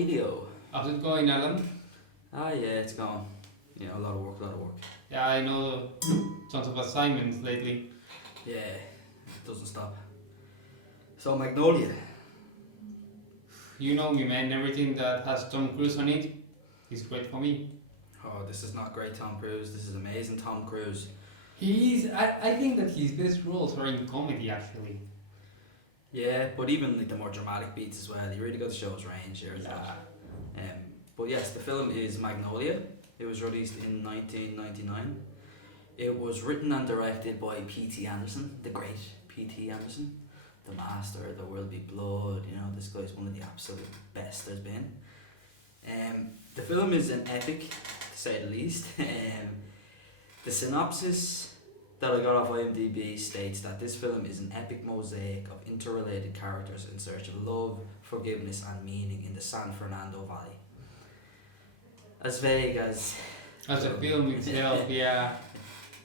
Emilio. How's it going, Alan? Ah, yeah, it's going. You know, a lot of work, a lot of work. Yeah, I know tons of assignments lately. Yeah, it doesn't stop. So, Magnolia. You know me, man. Everything that has Tom Cruise on it is great for me. Oh, this is not great Tom Cruise. This is amazing Tom Cruise. I think that his best roles are in comedy, actually. Yeah, but even like the more dramatic beats as well. He really got to show his range here. Yeah. Um, but yes, the film is Magnolia. It was released in 1999. It was written and directed by P.T. Anderson, the great P.T. Anderson, the master, There Will Be Blood. You know, this guy's one of the absolute best there's been. The film is an epic, to say the least. The synopsis that I got off IMDb states that this film is an epic mosaic of interrelated characters in search of love, forgiveness, and meaning in the San Fernando Valley. As vague as As a film itself, yeah.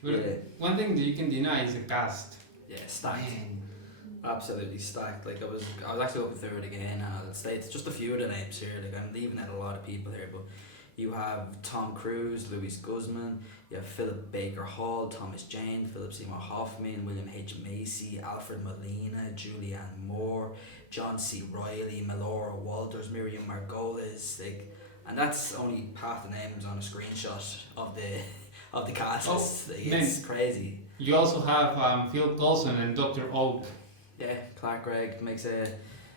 But yeah, one thing that you can deny is the cast. yeah, stacked. Man. Absolutely stacked. Like I was actually looking through it again, and I'll state just a few of the names here. Like I'm leaving out a lot of people here, but you have Tom Cruise, Luis Guzman, you have Philip Baker Hall, Thomas Jane, Philip Seymour Hoffman, William H Macy, Alfred Molina, Julianne Moore, John C. Reilly, Melora Walters, Miriam Margolis, like, and that's only half the names on a screenshot of the cast. Oh, It's crazy. You also have Phil Coulson and Dr. Oak Yeah, Clark Gregg makes a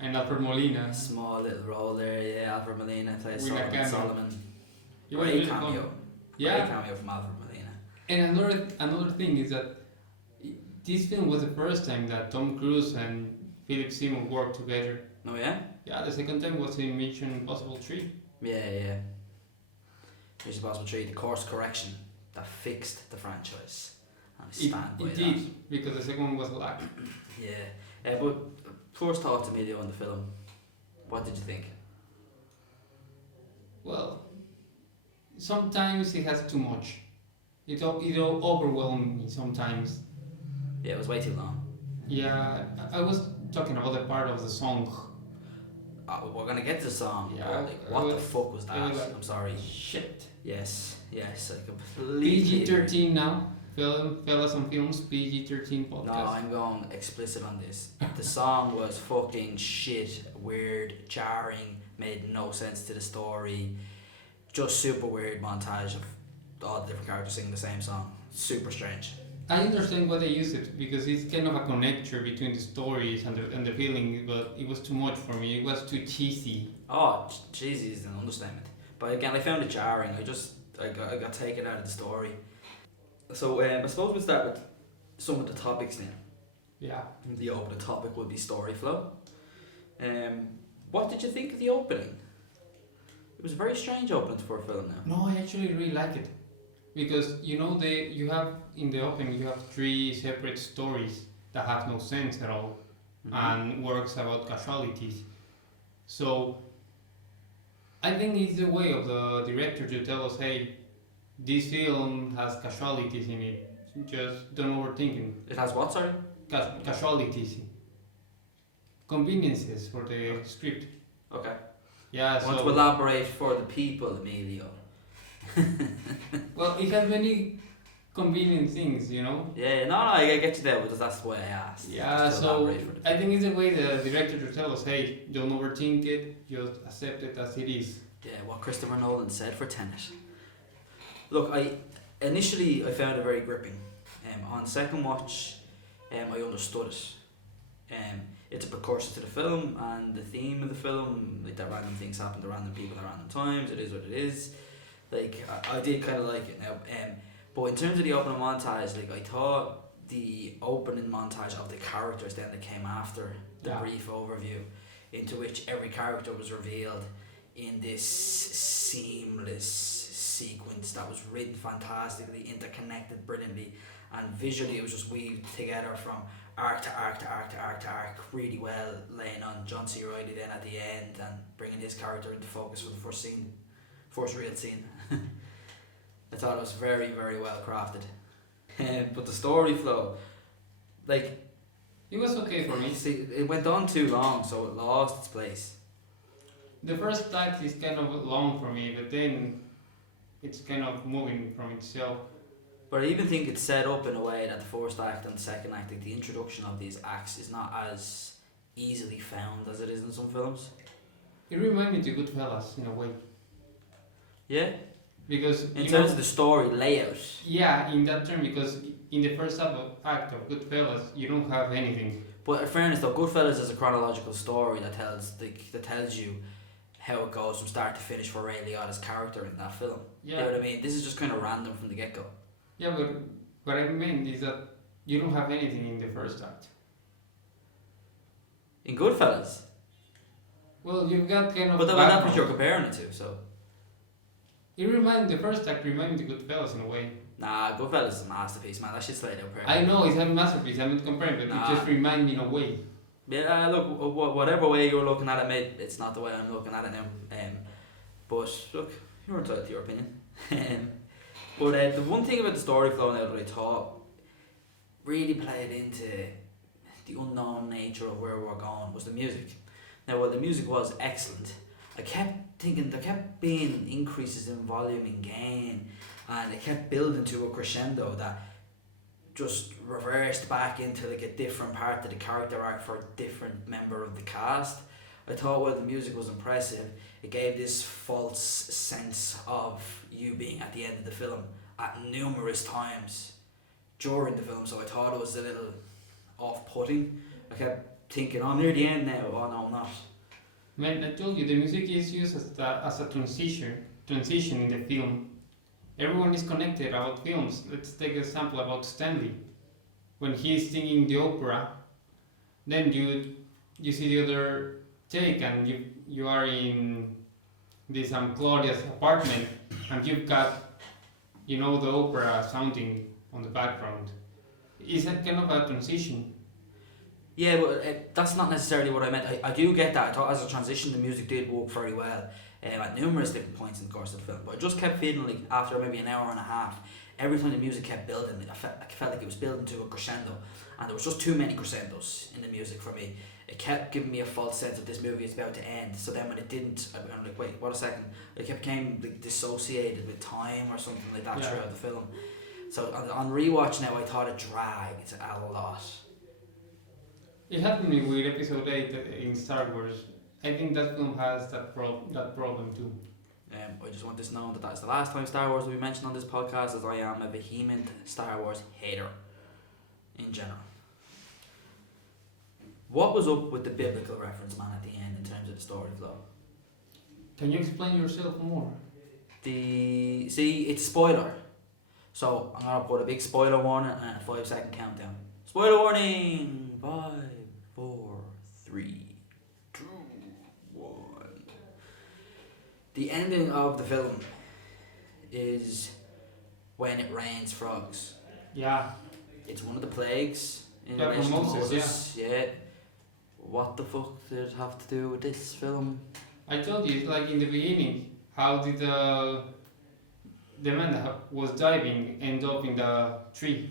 and Alfred Molina. small little role there. Yeah, Alfred Molina plays With a Solomon. cameo. Solomon. It was Great really cameo. fun. Great Yeah. cameo from Alfred Molina. And another thing is that this film was the first time that Tom Cruise and Philip Seymour worked together. Oh yeah? Yeah, the second time was in Mission Impossible 3. Yeah. Mission Impossible 3, the course correction that fixed the franchise. And I stand by It that. did, because the second one was black. Yeah. But first thoughts, Emilio, on the film. What did you think? Well, sometimes it has too much. It overwhelmed me sometimes. Yeah, it was way too long. Yeah, I was talking about the part of the song. We're gonna get to the song. Yeah, But like, what the fuck was that? was like, I'm sorry. Shit. Yes, I completely agree. PG-13 now. Fellas on Films, PG-13 podcast. No, I'm going explicit on this. The song was fucking shit, weird, jarring, made no sense to the story. Just super weird montage of all the different characters singing the same song. Super strange. I understand why they use it because it's kind of a connector between the stories and the feeling, but it was too much for me. It was too cheesy. Oh, cheesy is an understatement. But again, I found it jarring. I got taken out of the story. So I suppose we'll start with some of the topics now. Yeah. The opening topic will be story flow. What did you think of the opening? It was a very strange opening for a film now. No, I actually really like it because you have in the opening you have three separate stories that have no sense at all and works about casualties. So I think it's the way of the director to tell us, hey, this film has casualties in it. Just don't overthink it. It has what, sorry? Casualties, conveniences for the script. Okay. Yeah. Want So to elaborate for the people, Emilio? well, it has many convenient things, Yeah, no, I get you there, but that's why I asked. Yeah, Just to so elaborate for the I think it's a way the director to tell us, hey, don't overthink it, just accept it as it is. Yeah, what Christopher Nolan said for Tenet. Look, I found it very gripping. On second watch, I understood it. It's a precursor to the film, and the theme of the film, like that random things happen to random people at random times. It is what it is. Like I did kind of like it now. But in terms of the opening montage, like I thought the opening montage of the characters then that came after the brief overview, into which every character was revealed in this seamless sequence that was written fantastically, interconnected brilliantly, and visually it was just weaved together from arc to arc to arc to arc to arc really well, laying on John C. Reilly then at the end and bringing his character into focus for the first real scene. I thought it was very, very well crafted. But the story flow, like, It was okay for me. see, it went on too long, so it lost its place. The first act is kind of long for me, but then it's kind of moving from itself. But I even think it's set up in a way that the first act and the second act, like the introduction of these acts, is not as easily found as it is in some films. It reminds me to Goodfellas in a way. Yeah? Because In terms of the story layout. yeah, in that term, because in the first act of Goodfellas, you don't have anything. But in fairness though, Goodfellas is a chronological story that tells you how it goes from start to finish for Ray Liotta's character in that film. Yeah. You know what I mean? This is just kind of random from the get go. Yeah, but what I mean is that you don't have anything in the first act. In Goodfellas. Well, you've got kind of. But that's what you're comparing it to, so. The first act reminds me of Goodfellas in a way. Nah, Goodfellas is a masterpiece, man. That shit's laid out perfect. I know it's a masterpiece. I'm not comparing, but Nah. it just reminds me in a way. Yeah, look, whatever way you're looking at it, mate, it's not the way I'm looking at it now. But look, you're entitled to your opinion. But the one thing about the story flow now that I thought really played into the unknown nature of where we're going was the music. Now, while the music was excellent, I kept thinking there kept being increases in volume and gain, and it kept building to a crescendo that just reversed back into like a different part of the character arc for a different member of the cast. I thought while the music was impressive, it gave this false sense of you being at the end of the film at numerous times during the film, so I thought it was a little off-putting. I kept thinking, oh, I'm near the end now, oh no I'm not. Man, I told you the music is used as a transition in the film. Everyone is connected about films. Let's take an example about Stanley. When he's singing the opera, then you see the other take, and you are in this Claudia's apartment, and you've got the opera sounding on the background. Is that kind of a transition? Yeah, but that's not necessarily what I meant. I do get that. I thought as a transition the music did work very well at numerous different points in the course of the film. But I just kept feeling like after maybe an hour and a half, every time the music kept building, I felt like it was building to a crescendo. And there was just too many crescendos in the music for me. It kept giving me a false sense that this movie is about to end. So then when it didn't, I'm like, wait, what a second. It kept became like dissociated with time or something like that throughout the film. So on rewatch now, I thought it dragged a lot. It happened to me with episode 8 in Star Wars. I think that film has that problem too. I just want this known that that's the last time Star Wars will be mentioned on this podcast, as I am a vehement Star Wars hater in general. What was up with the biblical reference, man, at the end in terms of the story flow? Can you explain yourself more? See, it's spoiler. So I'm gonna put a big spoiler warning and a 5-second countdown. Spoiler warning! 5, 4, 3, 2, 1. The ending of the film is when it rains frogs. Yeah. It's one of the plagues in Yeah, relation to Moses, Moses. Yeah. What the fuck did it have to do with this film? I told you, like in the beginning, how did the man that was diving end up in the tree?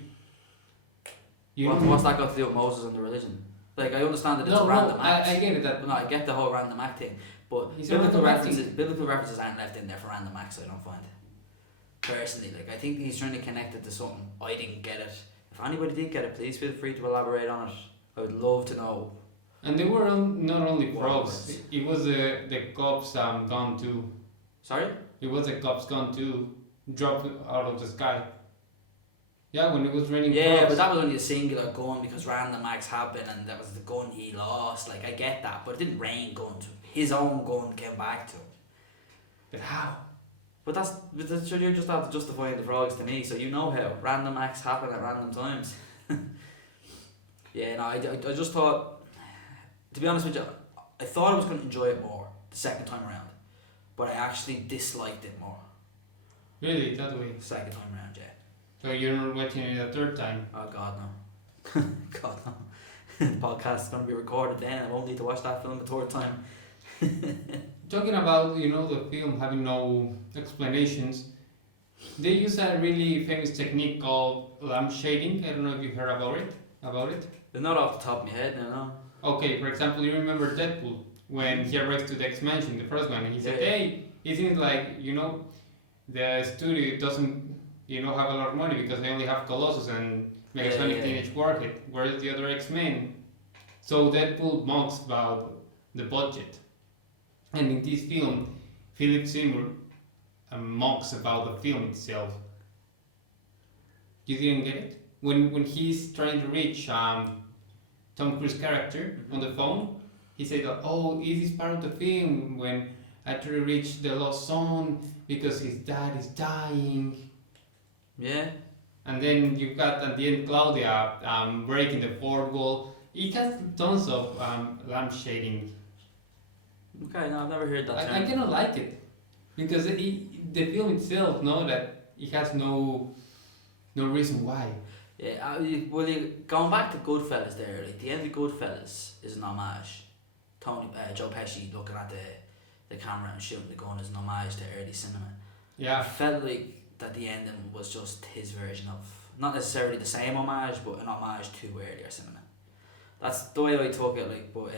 What's that got to do with Moses and the religion? Like, I understand that it's a random act. I get it. That No, I get the whole random act thing, but biblical references aren't left in there for random acts, I don't find. Personally, like, I think he's trying to connect it to something. I didn't get it. If anybody did get it, please feel free to elaborate on it. I would love to know. And they were not only What frogs. was? It was the cops' gun too. Sorry? It was the cops' gun too, dropped out of the sky. Yeah, when it was raining Yeah, frogs. but that was only a singular gun because random acts happened and that was the gun he lost. Like, I get that, but it didn't rain guns. His own gun came back to him. But how? But that's sure you're just after justifying the frogs to me, so you know how random acts happen at random times. Yeah, no, I just thought, to be honest with you, I thought I was going to enjoy it more the second time around, but I actually disliked it more Really, that way? the second time around. Yeah. So you're not watching it a third time? Oh God no. God no. The podcast is going to be recorded then, and I won't need to watch that film a third time. Talking about the film having no explanations, they use a really famous technique called lamp shading. I don't know if you heard about it. They're not off the top of my head now, no. Okay, for example, you remember Deadpool when he arrives to the X-Mansion, the first one. He said, Yeah. hey, it seems like, the studio doesn't, have a lot of money because they only have Colossus and Megasonic Teenage Warhead. Where's the other X-Men? So Deadpool mocks about the budget. And in this film, Philip Seymour mocks about the film itself. You didn't get it? When he's trying to reach Tom Cruise character on the phone, he said, oh, it is part of the film when I try to reach the lost son because his dad is dying. Yeah. And then you've got at the end Claudia breaking the fourth wall. It has tons of lampshading. Okay, no, I've never heard that term. I cannot like it because the film itself, that it has no reason why. Yeah, going back to Goodfellas there, like the end of Goodfellas is an homage. Joe Pesci looking at the camera and shooting the gun is an homage to early cinema. Yeah. I felt like that the ending was just his version of, not necessarily the same homage, but an homage to earlier cinema. That's the way I took it, but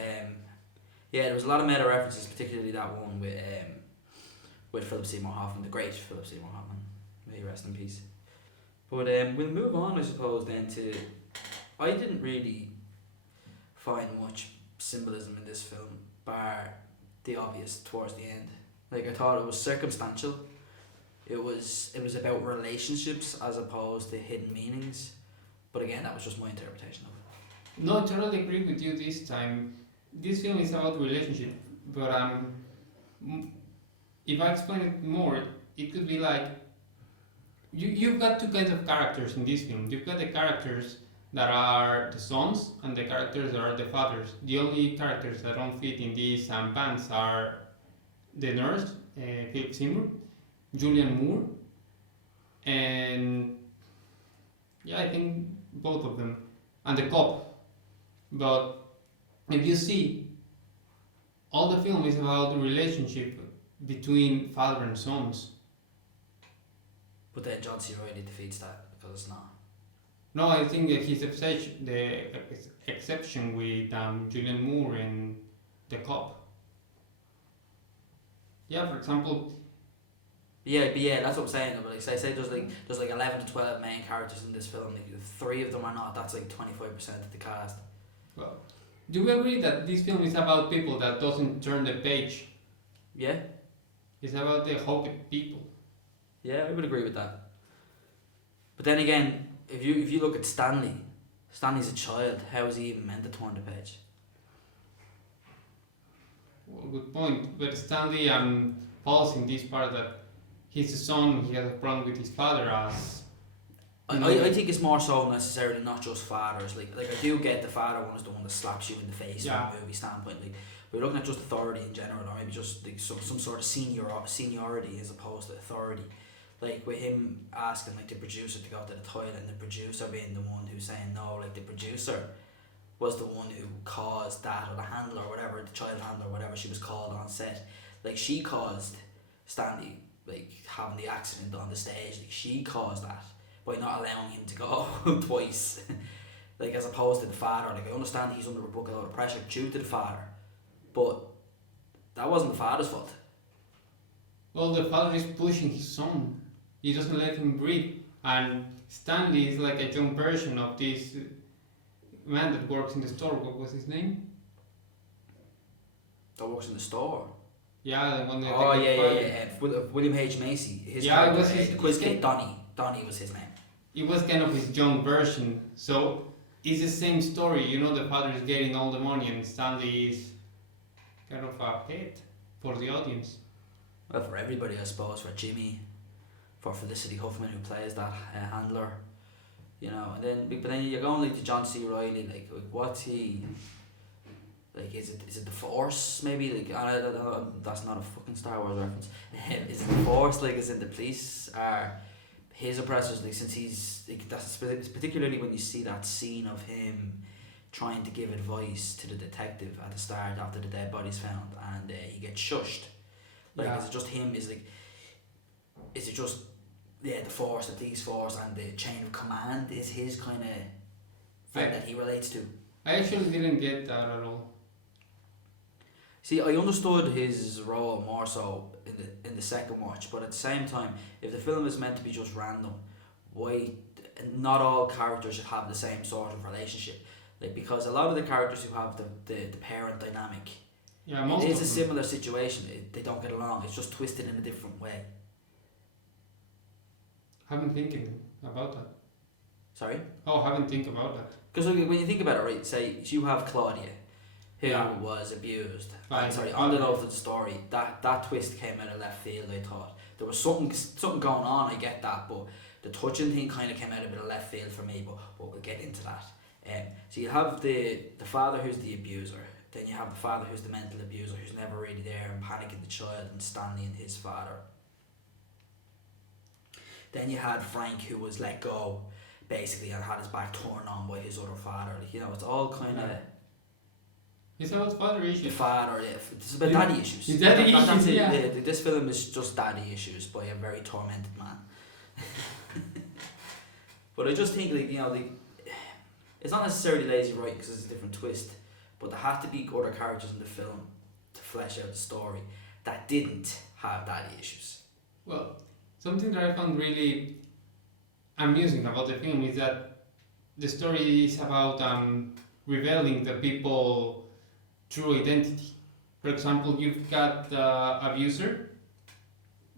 yeah, there was a lot of meta references, particularly that one with Philip Seymour Hoffman, the great Philip Seymour Hoffman. May he rest in peace. But we'll move on, I suppose, then to... I didn't really find much symbolism in this film, bar the obvious towards the end. Like, I thought it was circumstantial. It was about relationships as opposed to hidden meanings. But again, that was just my interpretation of it. No, I totally agree with you this time. This film is about relationship, but if I explain it more, it could be like you've got two kinds of characters in this film. You've got the characters that are the sons and the characters that are the fathers. The only characters that don't fit in these bands are the nurse, Philip Seymour, Julianne Moore, and yeah, I think both of them, and the cop. But if you see, all the film is about the relationship between father and sons. But then John C. Reilly defeats that because it's not. No, I think that his exception with Julianne Moore and the cop. Yeah, for example. Yeah, that's what I'm saying. But like, I say there's like 11 to 12 main characters in this film. Like, if 3 of them are not, that's like 25% of the cast. Well, do we agree that this film is about people that doesn't turn the page? Yeah. It's about the hoped people. Yeah, I would agree with that. But then again, if you look at Stanley's a child. How is he even meant to turn the page? Well, good point. But Stanley falls in this part that he's a son. He has a problem with his father as. I think it's more so necessarily not just fathers. Like I do get the father one is the one that slaps you in the face from a movie standpoint. Like we're looking at just authority in general, or maybe just like some sort of seniority as opposed to authority. Like with him asking like the producer to go to the toilet and the producer being the one who's saying no, like the producer was the one who caused that, or the handler or whatever, the child handler or whatever she was called on set. Like she caused Stanley like having the accident on the stage. Like she caused that by not allowing him to go twice. Like as opposed to the father. Like I understand he's under a bucket load of pressure due to the father, but that wasn't the father's fault. Well, the father is pushing his son. He doesn't let him breathe. And Stanley is like a young version of this man that works in the store. What was his name? That works in the store. Yeah, the one that. Oh yeah. William H Macy. His yeah, it was his. The quiz kid Donnie. Donnie was his name. It was kind of his young version. So it's the same story. The father is getting all the money, and Stanley is kind of a pet for the audience. Well, for everybody, I suppose. For Jimmy, for Felicity Huffman, who plays that handler, and then you're going like to John C. Reilly, like what's he? Like, is it the Force maybe? Like, that's not a fucking Star Wars reference. Is it the Force? Like, is it the police are his oppressors? Like, since he's like that's particularly when you see that scene of him trying to give advice to the detective at the start after the dead body's found, and he gets shushed. Like, is it just him? Is it just the Force, the police force, and the chain of command is his kind of thing that he relates to? I actually didn't get that at all. See, I understood his role more so in the second watch, but at the same time, if the film is meant to be just random, why not all characters should have the same sort of relationship? Like, because a lot of the characters who have the parent dynamic, Yeah, most it of is a them. similar situation. They don't get along. It's just twisted in a different way. Haven't thinking about that. Sorry. Haven't think about that. Because when you think about it, right, say you have Claudia, who Yeah. was abused. Right. Sorry, on the note of the story, that twist came out of left field. I thought there was something going on. I get that, but the touching thing kind of came out a bit of left field for me. But we'll get into that. So you have the father who's the abuser. Then you have the father who's the mental abuser, who's never really there and panicking the child, and Stanley and his father. Then you had Frank, who was let go, basically, and had his back torn on by his other father. Like, you know, it's all kind of It's about father the issues. father. It's about Yeah. daddy issues. It's daddy That's issues, it. yeah. This film is just daddy issues by a very tormented man. But I just think, like, you know, it's not necessarily lazy writing because it's a different twist, but there had to be other characters in the film to flesh out the story that didn't have daddy issues. Well, something that I found really amusing about the film is that the story is about revealing the people true identity. For example, you've got the abuser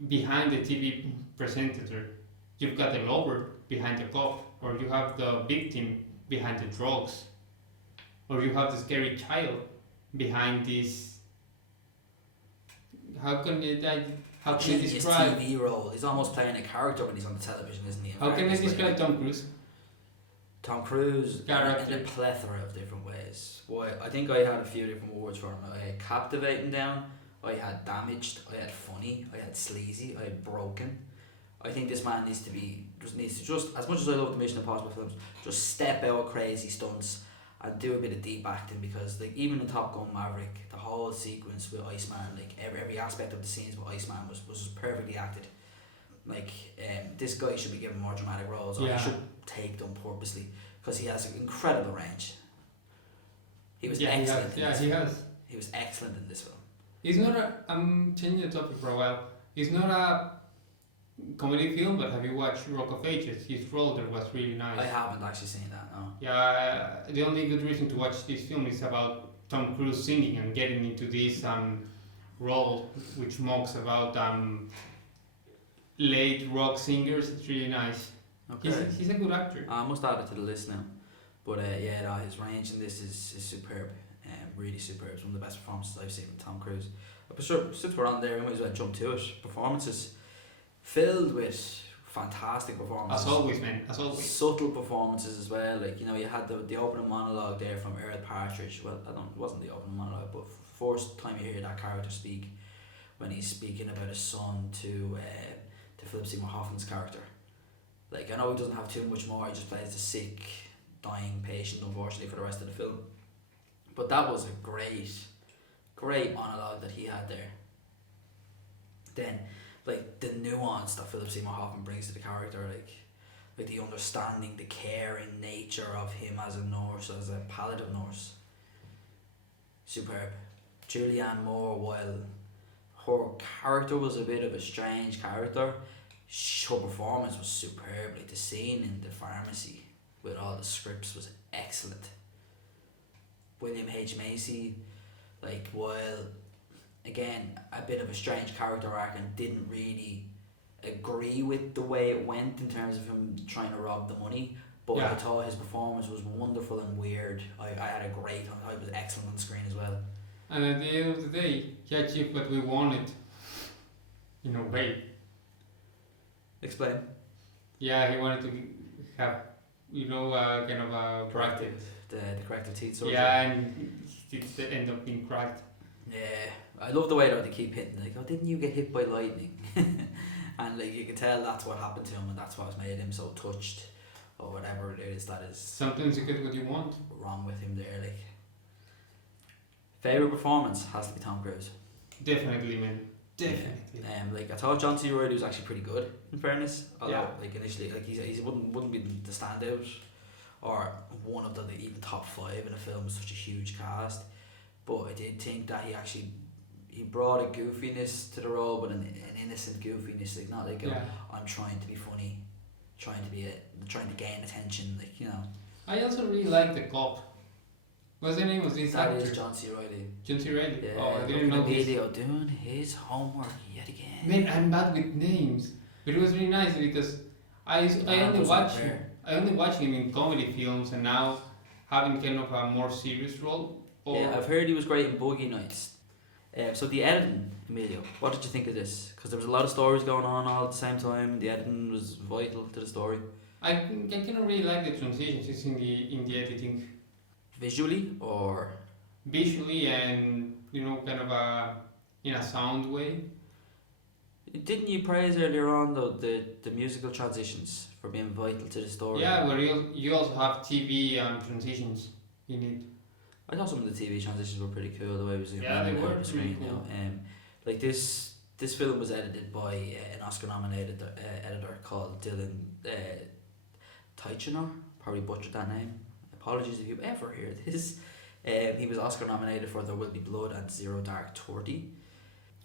behind the TV presenter, you've got the lover behind the cop, or you have the victim behind the drugs, or you have the scary child behind this. How can I His describe? TV role. He's almost playing a character when he's on the television, isn't he? How can I describe Tom Cruise? Tom Cruise Character. in a plethora of different ways. Boy, I think I had a few different words for him. I had captivating down, I had damaged, I had funny, I had sleazy, I had broken. I think this man needs to just as much as I love the Mission Impossible films, just step out crazy stunts and do a bit of deep acting, because like even in Top Gun Maverick, the whole sequence with Iceman, like every aspect of the scenes with Iceman was just perfectly acted. Like this guy should be given more dramatic roles, or Yeah. he should take them purposely, because he has an incredible range. He was excellent. He was excellent in this film. He's not a. I'm changing the topic for a while. He's not a comedy film, but have you watched Rock of Ages? His role there was really nice. I haven't actually seen that. No. Yeah, the only good reason to watch this film is about Tom Cruise singing and getting into this role, which mocks about late rock singers. It's really nice. Okay. He's a good actor. I must add it to the list now. But yeah, no, his range in this is superb. Really superb. It's one of the best performances I've seen with Tom Cruise. But sure, since we're on there, we might as well jump to it. Performances filled with fantastic performances. As always, man. As always. Subtle performances as well. Like, you know, you had the opening monologue there from Earl Partridge. Well, it wasn't the opening monologue, but first time you hear that character speak, when he's speaking about his son to Philip Seymour Hoffman's character. Like, I know he doesn't have too much more. He just plays the sick, dying patient, unfortunately, for the rest of the film. But that was a great monologue that he had there. Then, like, the nuance that Philip Seymour Hoffman brings to the character, like the understanding, the caring nature of him as a nurse, as a palliative nurse. Superb. Julianne Moore, while her character was a bit of a strange character, her performance was superb. Like, the scene in the pharmacy with all the scripts was excellent. William H. Macy, like, while again a bit of a strange character arc and didn't really agree with the way it went in terms of him trying to rob the money, but Yeah. I thought his performance was wonderful and weird. I had a great, I was excellent on screen as well. And at the end of the day, he achieved what we wanted. In a way. Explain. Yeah, he wanted to have, kind of a Corrective, the corrective teeth surgery. Yeah, and it ended up being cracked. Yeah, I love the way that they keep hitting, like, oh, didn't you get hit by lightning? And like, you can tell that's what happened to him, and that's what's made him so touched, or whatever it is that is Sometimes you get what you want. wrong with him there. Like, favourite performance has to be Tom Cruise. Definitely, man. Definitely. Like, I thought John C. Reilly was actually pretty good, in fairness. Although, Yeah. like, initially, like, he wouldn't be the standout, or one of the even top 5 in a film with such a huge cast. but I did think that he brought a goofiness to the role, but an innocent goofiness, like not like Yeah. I'm trying to be funny, trying to gain attention, like I also really like the cop. What's the name of this that actor? is John C. Reilly. John C. Reilly. Yeah, Oh, I look didn't at know this. Emilio doing his homework yet again. Man, I'm bad with names, but it was really nice because I only watch him. I only watch him in comedy films, and now having kind of a more serious role. Yeah, I've heard he was great in Boogie Nights. So the editing, Emilio, what did you think of this? Because there was a lot of stories going on all at the same time. The editing was vital to the story. I kind of really like the transitions it's in the editing, Visually or visually and kind of in a sound way. didn't you praise earlier on though the musical transitions for being vital to the story? Yeah, where you also have TV transitions in it. I thought some of the TV transitions were pretty cool the way it was Yeah, they were on the screen. pretty cool. Like this film was edited by an Oscar-nominated editor called Dylan Teichner. Probably butchered that name. Apologies if you ever hear this. He was Oscar-nominated for There Will Be Blood and Zero Dark 30.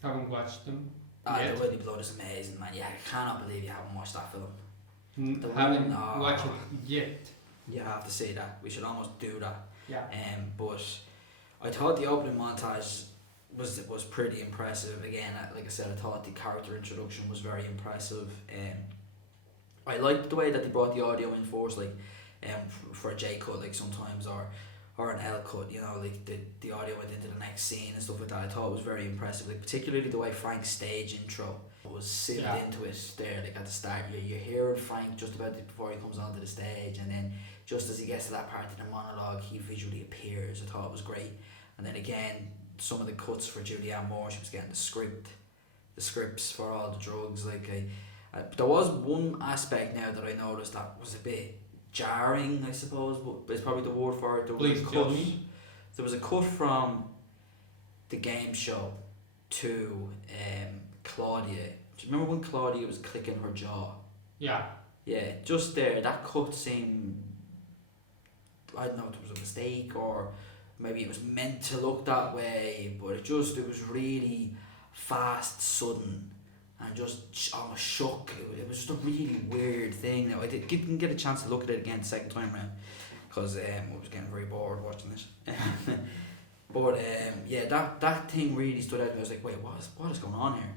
Haven't watched them. There Will Be Blood is amazing, man. Yeah, I cannot believe you haven't watched that film. Haven't one- watched it yet. You have to say that. We should almost do that. Yeah. But I thought the opening montage was pretty impressive. Again, like I said, I thought the character introduction was very impressive. I liked the way that they brought the audio in first, like for a J cut, like sometimes, or an L cut. Like the audio went into the next scene and stuff like that. I thought it was very impressive. Like particularly the way Frank's stage intro was sealed into it there. Like at the start, you're hearing Frank just about before he comes onto the stage, and then just as he gets to that part of the monologue, he visually appears. I thought it was great. And then again, some of the cuts for Julianne Moore, she was getting the scripts for all the drugs. Like there was one aspect now that I noticed that was a bit jarring, I suppose, but it's probably the word for it. There was a cut from the game show to Claudia. Do you remember when Claudia was clicking her jaw? Yeah. Yeah, just there, that cut seemed, I don't know if it was a mistake or maybe it was meant to look that way, but it was really fast, sudden, and just almost shook. It was just a really weird thing. Now I didn't get a chance to look at it again the second time around because I was getting very bored watching it. But yeah, that thing really stood out to me. I was like, wait, what is going on here?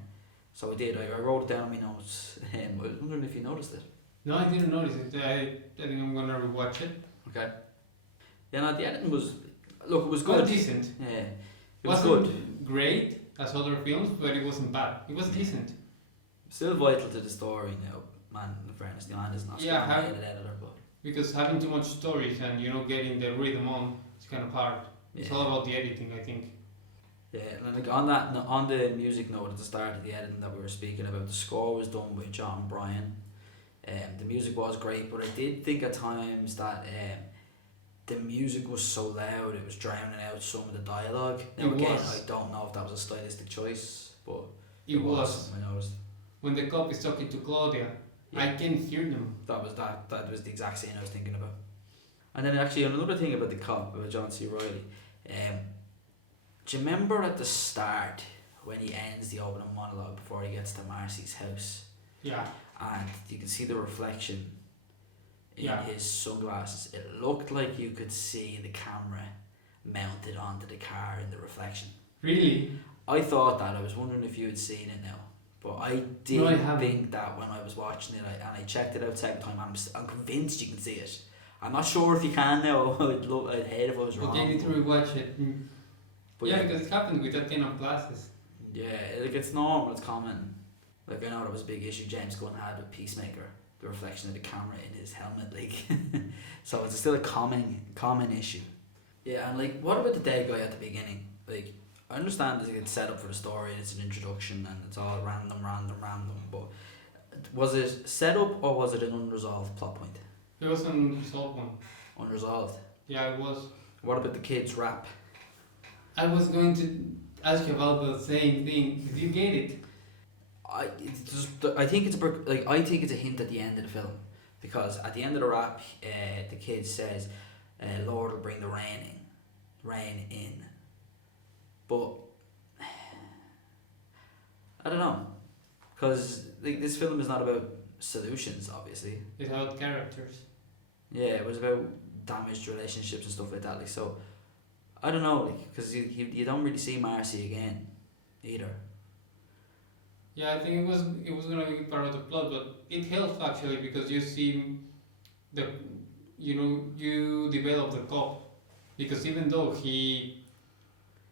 So I did. I wrote it down in my notes. I was wondering if you noticed it. No, I didn't notice it. I think I'm gonna rewatch it. Okay. Yeah, no, the editing was, look, it was good. Well, decent. Yeah, it was Wasn't good. great as other films, but it wasn't bad. It was decent. Still vital to the story now, man. In fairness, the man is not Yeah, an editor, but Because having too much stories and getting the rhythm on, it's kind of hard. It's all about the editing, I think. yeah, and like on the music note at the start of the editing that we were speaking about, the score was done by John Bryan. The music was great, but I did think at times that the music was so loud it was drowning out some of the dialogue. Now again, I don't know if that was a stylistic choice, but It was. I noticed. When the cop is talking to Claudia, I can hear them. That was the exact scene I was thinking about. And then actually another thing about the cop, about John C. Reilly, do you remember at the start when he ends the opening monologue before he gets to Marcy's house? Yeah. And you can see the reflection in Yeah. his sunglasses. It looked like you could see the camera mounted onto the car in the reflection. Really? I thought that. I was wondering if you had seen it now. But I did No, I haven't. think that when I was watching it, and I checked it out second time. I'm convinced you can see it. I'm not sure if you can now. I'd hate if I was wrong. Okay, I need to rewatch it. But Yeah, because it happened with that kind of glasses. yeah, like it's normal, it's common. Like I know that was a big issue James Gunn had with Peacemaker, the reflection of the camera in his helmet, like so it's still a common issue. Yeah, and like what about the dead guy at the beginning? Like I understand that it's set up for the story, it's an introduction and it's all random, but was it set up or was it an unresolved plot point? It was an unresolved one. Unresolved. Yeah, it was. What about the kids' rap? I was going to ask you about the same thing. Did you get it? I think it's a hint at the end of the film, because at the end of the rap, the kid says, "Lord will bring the rain in," But I don't know, because like, this film is not about solutions, obviously. It's about characters. Yeah, it was about damaged relationships and stuff like that. Like, so I don't know, like, because you don't really see Marcy again, either. Yeah, I think it was gonna be part of the plot, but it helps actually because you see the you develop the cop, because even though he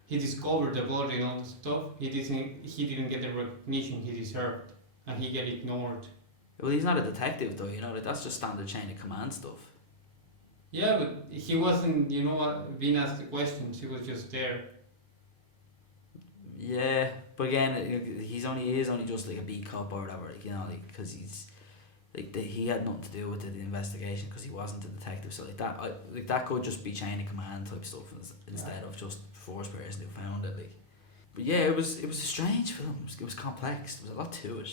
discovered the body and all the stuff, he didn't get the recognition he deserved, and he get ignored. Well, he's not a detective though, you know. Like, that's just standard chain of command stuff. Yeah, but he wasn't being asked the questions. He was just there. Yeah, but again, he is only just like a beat cop or whatever, like, you know, like, because he's like he had nothing to do with the investigation because he wasn't a detective. So like that could just be chain of command type stuff instead of just first person who found it. Like, but yeah, it was a strange film. It was complex. There was a lot to it.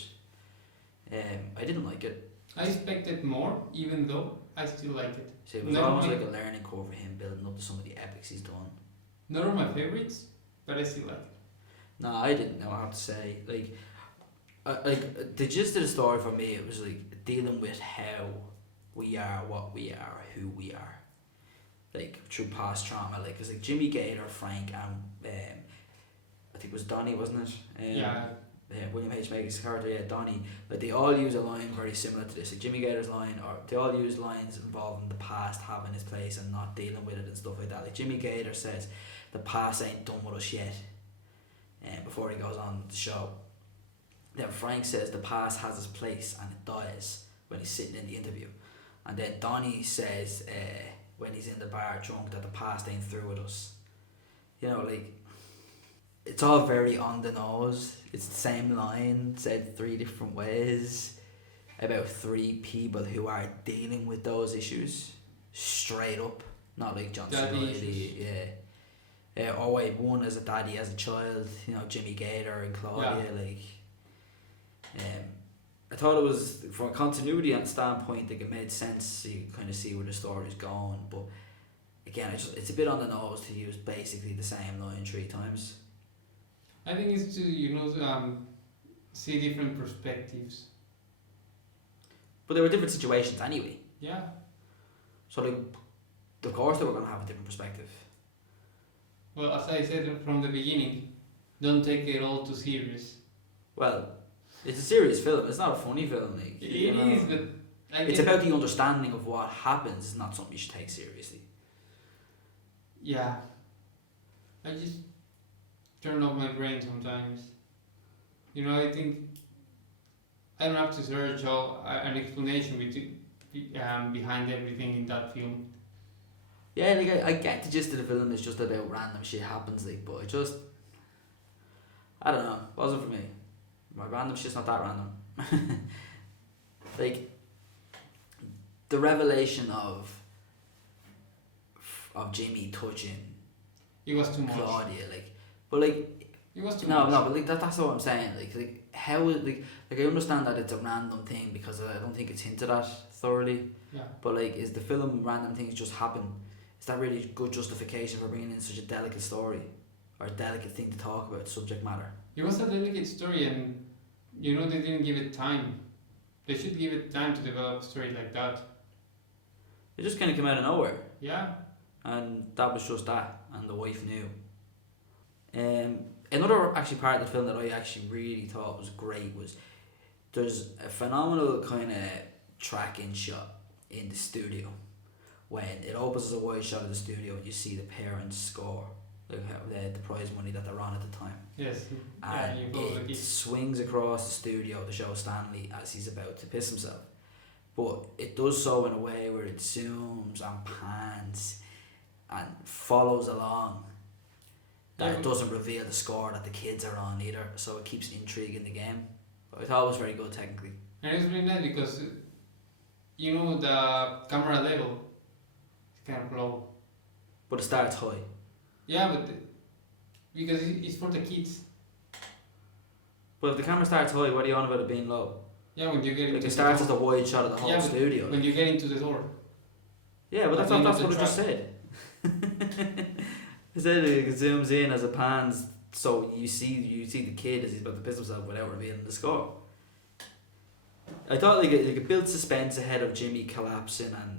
I didn't like it. I expected more, even though I still like it. So it was almost like a learning curve for him, building up to some of the epics he's done. Not of my favorites, but I still like it. No, I didn't know how to say. Like the gist of the story for me, it was like dealing with how we are, what we are, who we are, like through past trauma. Like, cause like Jimmy Gator, Frank, and I think it was Donnie, wasn't it? Yeah. William H. Macy's character, yeah, Donnie. Like, they all use a line very similar to this. Like Jimmy Gator's line, or they all use lines involving the past having its place and not dealing with it and stuff like that. Like Jimmy Gator says, "The past ain't done with us yet," before he goes on the show. Then Frank says the past has its place and it dies when he's sitting in the interview. And then Donnie says when he's in the bar drunk that the past ain't through with us. You know, like, it's all very on the nose. It's the same line said three different ways about three people who are dealing with those issues straight up. Not like John Snoilly, yeah. Or wait, one as a daddy as a child, you know, Jimmy Gator and Claudia, like. I thought it was, from a continuity standpoint, like, it made sense. So you kind of see where the story's going, but again, it's a bit on the nose to use basically the same line 3 times. I think it's to see different perspectives. But they were different situations anyway. Yeah. So like, of course they were going to have a different perspective. Well, as I said from the beginning, don't take it all too serious. Well, it's a serious film. It's not a funny film. Like, it is, but it's about the understanding of what happens. It's not something you should take seriously. Yeah. I just turn off my brain sometimes. I think I don't have to search an explanation behind everything in that film. Yeah, like, I get the gist of the film is just about random shit happens, like, but I don't know, it wasn't for me. My random shit's not that random. Like, the revelation of Jimmy touching it was too much. Claudia, like, but like, it was too much. much. But like that's what I'm saying. Like how like I understand that it's a random thing because I don't think it's hinted at thoroughly. Yeah. But like, is the film random things just happen? Is that really good justification for bringing in such a delicate story or a delicate thing to talk about, subject matter? It was a delicate story, and they didn't give it time. They should give it time to develop a story like that. It just kind of came out of nowhere. Yeah. And that was just that, and the wife knew. Another actually part of the film that I actually really thought was great was there's a phenomenal kind of tracking shot in the studio when it opens as a wide shot of the studio and you see the parents score the prize money that they're on at the time. Yes. And yeah, it swings across the studio to show Stanley as he's about to piss himself. But it does so in a way where it zooms and pans and follows along. That it doesn't reveal the score that the kids are on either, so it keeps intrigue in the game. But I thought it was very good technically. And it's really nice because the camera level is kind of low. But it starts high. Yeah, but because it's for the kids. But if the camera starts high, what are you on about it being low? Yeah, when you get into like, it starts as a wide shot of the whole studio. When you get into the door. Yeah, but that's what I just said. Instead it zooms in as it pans, so you see the kid as he's about to piss himself without revealing the score. I thought like it built suspense ahead of Jimmy collapsing, and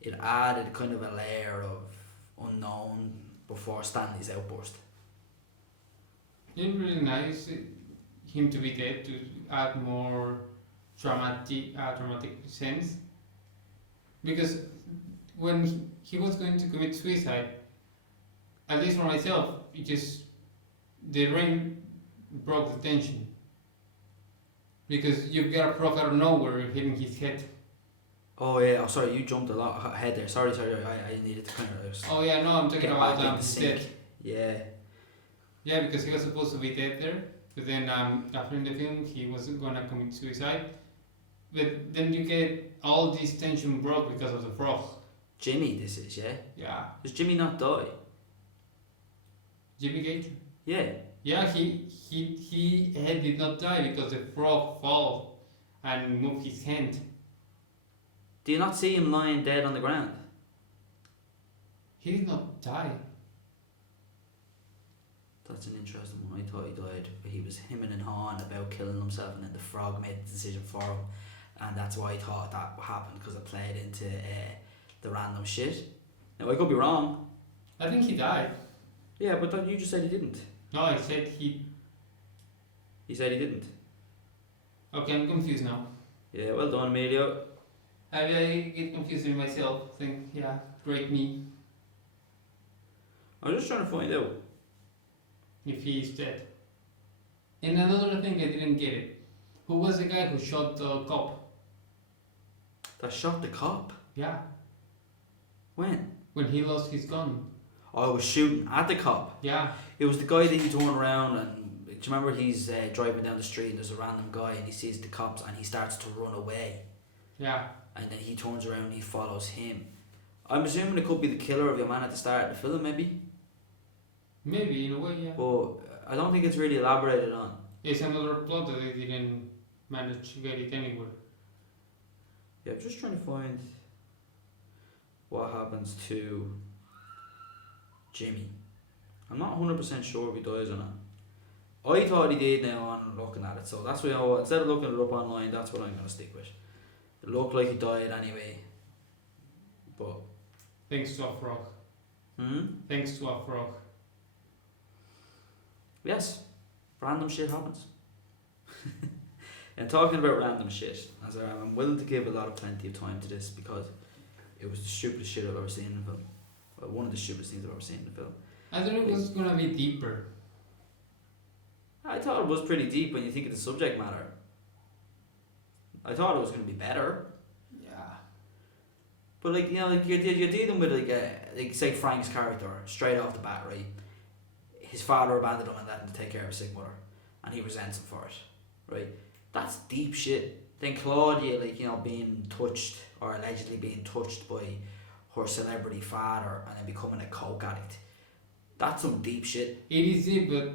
it added kind of a layer of unknown before Stanley's outburst. It's really nice him to be dead to add more dramatic sense. Because when he was going to commit suicide, at least for myself, it just the rain broke the tension. Because you've got a prof out of nowhere hitting his head. Oh yeah, oh sorry, you jumped a lot ahead there. Sorry, I needed to kind of. Oh yeah, no, I'm talking Get about back in the his sink. death. Yeah. Yeah, because he was supposed to be dead there, but then after in the film he wasn't gonna commit suicide. But then you get all this tension broke because of the frog. Jimmy, this is, yeah? Yeah. Does Jimmy not die? Jimmy Gage? Yeah. Yeah, he head did not die because the frog fell and moved his hand. Do you not see him lying dead on the ground? He did not die. That's an interesting one. I thought he died, but he was hemming and hawing about killing himself, and then the frog made the decision for him, and that's why I thought that happened, because it played into the random shit. Now I could be wrong. I think he died. Yeah, but you just said he didn't. No, I said he... You said he didn't. Okay, I'm confused now. Yeah, well done, Emilio. I get confused with myself. Think, yeah, great me. I was just trying to find out. If he is dead. And another thing I didn't get it. Who was the guy who shot the cop? That shot the cop? Yeah, When? when he lost his gun. I was shooting at the cop. Yeah, It was the guy that he turned around, and do you remember he's driving down the street and there's a random guy and he sees the cops and he starts to run away, yeah. and then he turns around and he follows him. I'm assuming it could be the killer of your man at the start of the film, maybe, Maybe in a way, yeah. but I don't think it's really elaborated on. It's another plot that they didn't manage to get it anywhere. Yeah, I'm just trying to find what happens to Jimmy. I'm not 100% sure if he dies or not. I thought he did now on looking at it, so that's why instead of looking it up online, that's what I'm going to stick with. It looked like he died anyway, but... Thanks to a frog. Thanks to a frog. Yes, random shit happens. And talking about random shit, as I'm willing to give plenty of time to this, because it was the stupidest shit I've ever seen in a film. Well, one of the stupidest things I've ever seen in a film. I thought it was gonna be deeper. I thought it was pretty deep when you think of the subject matter. I thought it was going to be better. Yeah. But like, you know, like you're dealing with like say Frank's character straight off the bat, right? His father abandoned him and let him to take care of his sick mother, and he resents him for it, right? That's deep shit. Then Claudia, like, you know, being touched or allegedly being touched by her celebrity father and then becoming a coke addict. That's some deep shit. It is deep, but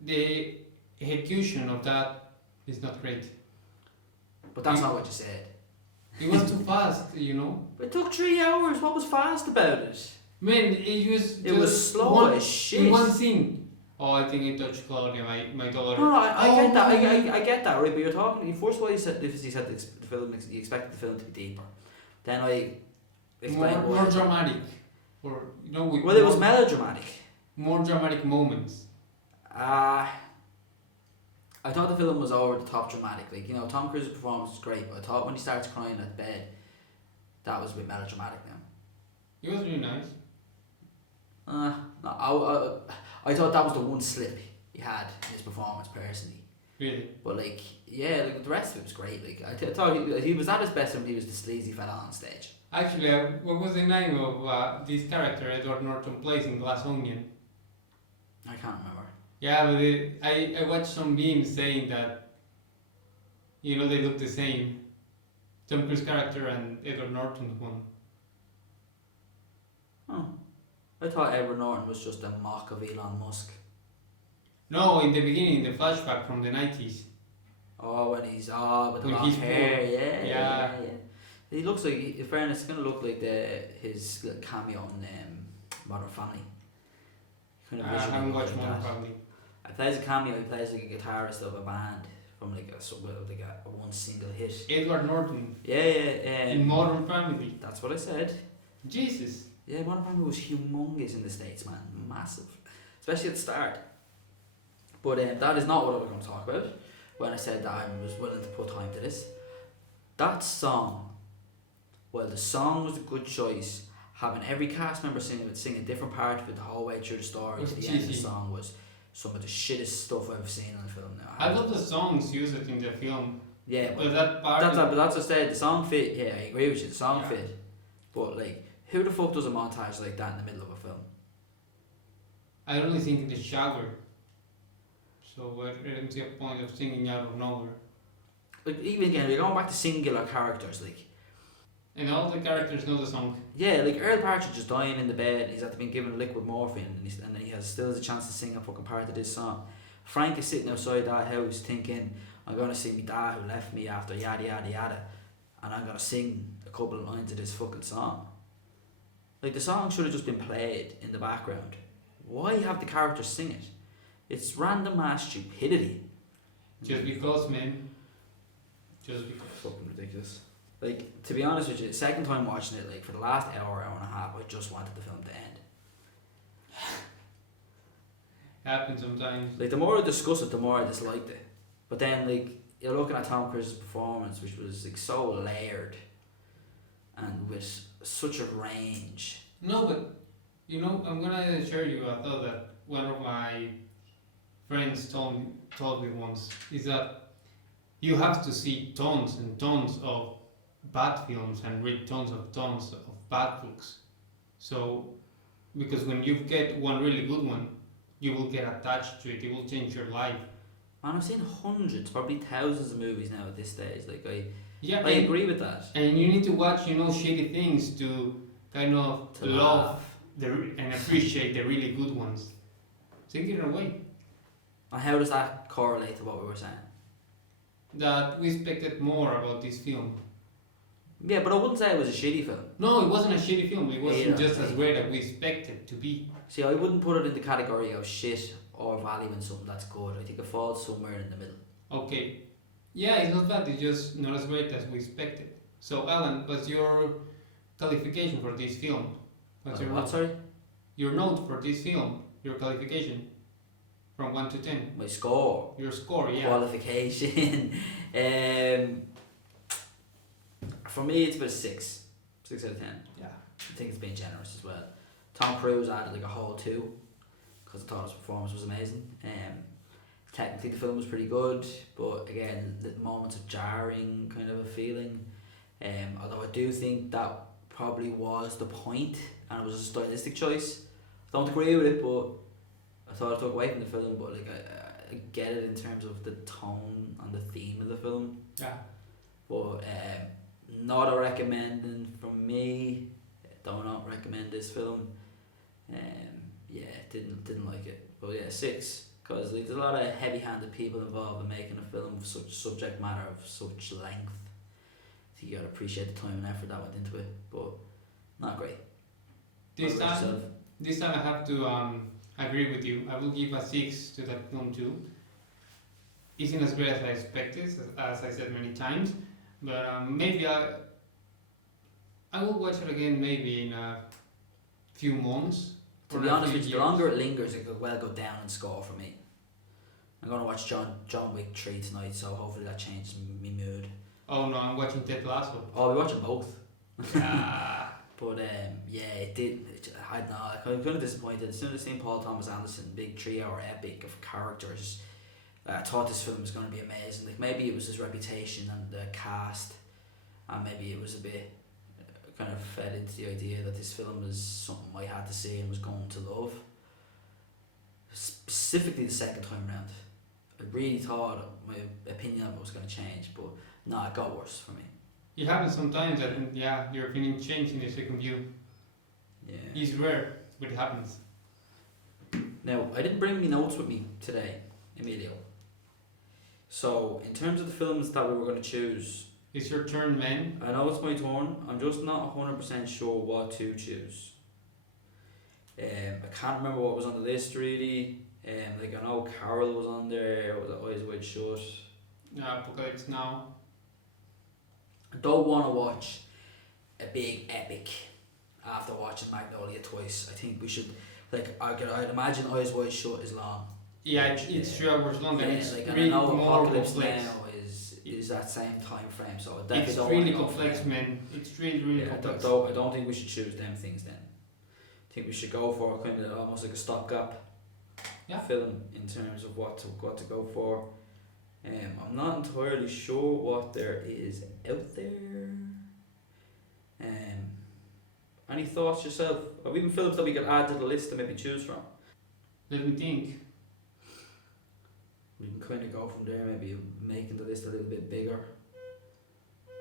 the execution of that is not great. But that's not what you said. It was too fast, you know. But it took 3 hours. What was fast about it? Man, it was slow as shit. In one scene. Oh, I think I touched Claudia, my daughter. No, I get that. I get that, right? But you're talking. First of all, you said the film. You expected the film to be deeper. Then I explained more dramatic, or you know, with well, it was melodramatic. More dramatic moments. I thought the film was over the top dramatic. Like, you know, Tom Cruise's performance was great, but I thought when he starts crying at bed, that was a bit melodramatic now. It was really nice. No, I thought that was the one slip he had in his performance personally. Really? But like, yeah, like the rest of it was great. Like I thought he was at his best when he was the sleazy fella on stage. Actually, what was the name of this character Edward Norton plays in Glass Onion? I can't remember. Yeah, but I watched some memes saying that, you know, they look the same. Tom Cruise character and Edward Norton one. Oh. I thought Edward Norton was just a mock of Elon Musk. No, in the beginning, the flashback from the 90s. Oh, when he's with the When long he's hair, poor. yeah. He looks like, in fairness, it's gonna look like his little cameo in Modern Family. kind of I visually haven't look watched like Modern that. Family. He plays a cameo. He plays like a guitarist of a band from like a one single hit. Edward Norton Yeah. in Modern Family. That's what I said. Jesus. Yeah, Modern Family was humongous in the States, man. Massive. Especially at the start. But that is not what I was going to talk about when I said that I was willing to put time to this. That song, well, the song was a good choice. Having every cast member sing a different part of it the whole way through the story to the end of the song was some of the shittest stuff I've seen on the film now. I love the songs used in the film. Yeah, But that part. that's what I said. The song fit. Yeah, I agree with you. The song Yeah. fit. But like, who the fuck does a montage like that in the middle of a film? I only think in the shower. So I don't see a point of singing out of nowhere. Like, even again, we're going back to singular characters. Like, And all the characters know the song. yeah, like Earl Partridge is dying in the bed. He's been given liquid morphine, and he still has a chance to sing a fucking part of this song. Frank is sitting outside that house thinking, I'm gonna see my dad who left me after yada yada yada, and I'm gonna sing a couple of lines of this fucking song. Like, the song should have just been played in the background. Why have the characters sing it? It's random ass stupidity. Just because, man. Just because. Fucking ridiculous. Like, to be honest with you, the second time watching it, like for the last hour and a half, I just wanted the film to end. Happens sometimes. Like, the more I discuss it, the more I disliked it. But then, like, you're looking at Tom Cruise's performance, which was like so layered and with such a range. No, but you know, I'm gonna share you a thought that one of my friends told me once is that you have to see tons and tons of bad films and read tons of bad books. So, because when you get one really good one, you will get attached to it. It will change your life. Man, I've seen hundreds, probably thousands of movies now at this stage. Like, Yeah, I agree with that. And you need to watch, shitty things to kind of To love and appreciate the really good ones. Take it away. And how does that correlate to what we were saying? That we expected more about this film. Yeah, but I wouldn't say it was a shitty film. No, it wasn't a shitty film. It wasn't Yeah, just as great as we expected to be. See, I wouldn't put it in the category of shit or valuing something that's good. I think it falls somewhere in the middle. Okay. Yeah, it's not bad. It's just not as great as we expected. So, Alan, what's your qualification for this film? What's your What, note? sorry? Your note for this film? Your qualification? From 1 to 10? My score. Your score, yeah. Qualification. For me, it's about a 6. 6 out of 10. Yeah. I think it's being generous as well. Tom Cruise added like a whole 2 because I thought his performance was amazing. Technically the film was pretty good, but again, the moments of jarring kind of a feeling. Although I do think that probably was the point, and it was a stylistic choice. I don't agree with it, but I thought it took away from the film. But like I get it in terms of the tone and the theme of the film. Yeah. But not a recommending from me. Do not recommend this film. Yeah, didn't like it. But yeah, 6, because like, there's a lot of heavy-handed people involved in making a film of such subject matter of such length. So you gotta appreciate the time and effort that went into it. But not great. This What about time, yourself? this time I have to agree with you. I will give a 6 to that film too. Isn't as great as I expected, as I said many times, but maybe I will watch it again maybe in a few months. To be honest with you, the longer it lingers, it could well go down in score for me. I'm gonna watch John Wick 3 tonight, so hopefully that changes my mood. Oh no, I'm watching Ted Lasso. Oh, we're watching both. Ah. But yeah, it did. I don't know. I'm kind of disappointed. As soon as I seen Paul Thomas Anderson, big 3-hour epic of characters, I thought this film was going to be amazing. Like, maybe it was his reputation and the cast, and maybe it was a bit kind of fed into the idea that this film was something I had to see and was going to love. Specifically the second time round, I really thought my opinion of it was going to change, but no, it got worse for me. It happens sometimes that your opinion changes in the second view. Yeah. It's rare, but it happens. Now, I didn't bring my notes with me today, Emilio. So, in terms of the films that we were going to choose, It's your turn, man. I know it's my turn. I'm just not 100% sure what to choose. I can't remember what was on the list really. Like I know Carol was on there. Was it Eyes Wide Shut? Apocalypse Now. I don't want to watch a big epic after watching Magnolia twice. I think we should, like, I'd imagine Eyes Wide Shut is long. Yeah, it's 3 hours long, and it's like, really and I know more Apocalypse complex. Now is that same time frame, so I definitely It's don't really want to go complex, for them. man. It's really I complex. don't think we should choose them things then. I think we should go for kind of almost like a stopgap film in terms of what to go for. I'm not entirely sure what there is out there. Any thoughts yourself? Or even films that we could add to the list to maybe choose from? Let me think. We can kind of go from there, maybe making the list a little bit bigger.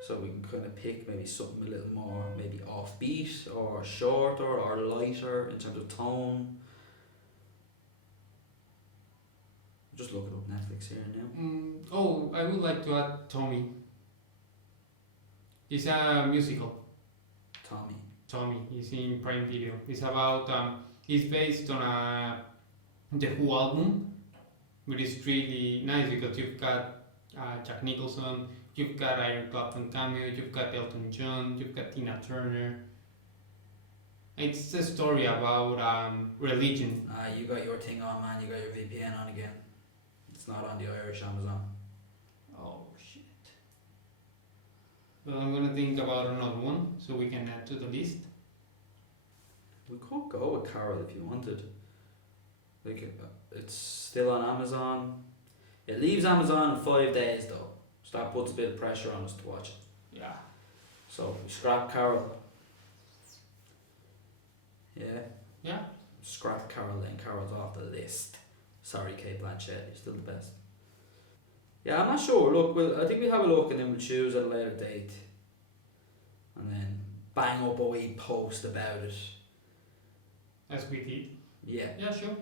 So we can kind of pick maybe something a little more maybe offbeat or shorter or lighter in terms of tone. Just looking up Netflix here now. I would like to add Tommy. It's a musical. Tommy. It's in Prime Video. It's about it's based on the Who album, but it's really nice because you've got Jack Nicholson, you've got Eric Clapton cameo, you've got Elton John, you've got Tina Turner. It's a story about religion. You got your thing on, man. You got your VPN on again. It's not on the Irish Amazon. Oh shit. Well, I'm gonna think about another one so we can add to the list. We could go with Carol if you wanted. Like, it's still on Amazon. It leaves Amazon in 5 days though, so that puts a bit of pressure on us to watch it. Yeah. So we scrap Carol. Yeah. Scrap Carol then. Carol's off the list. Sorry, Kate Blanchett, you're still the best. Yeah, I'm not sure. Look, I think we'll have a look and then we'll choose at a later date. And then bang up a wee post about it. As we did. Yeah. Yeah, sure.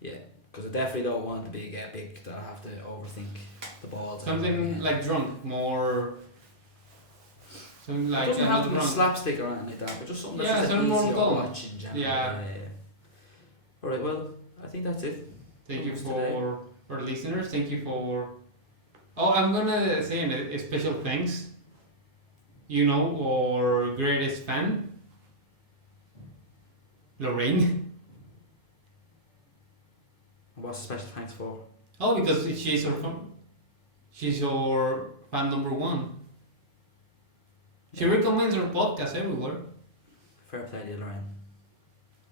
Yeah, because I definitely don't want the big epic that I have to overthink the balls. Something like Drunk, more. Something like it doesn't have to be Drunk. slapstick or anything like that, but just something that's Yeah, just something more easier calm. watch in general. Yeah. Alright, well, I think that's it. Thank you Today. for our listeners. Thank you for. Oh, I'm gonna say a special thanks. Our greatest fan, Lorraine. What's the special thanks for? Oh, because she's our fan number 1. She recommends our podcast everywhere. Fair play to you, Lorraine.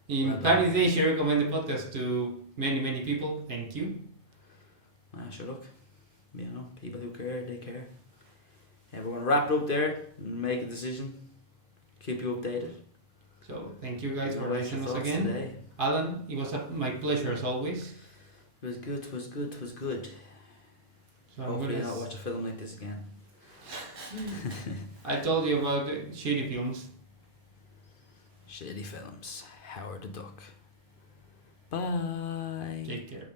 In Well Paris Day, she recommended the podcast to many people. Thank you. Sure, look, people who care, they care. We're going to wrap it up there and make a decision. Keep you updated. So thank you guys for What are your listening to us thoughts again. today? Alan, it was my pleasure as always. It was good. So I'm Hopefully gonna I'll watch a film like this again. I told you about the shitty films. Shitty films. Howard the Duck. Bye. Take care.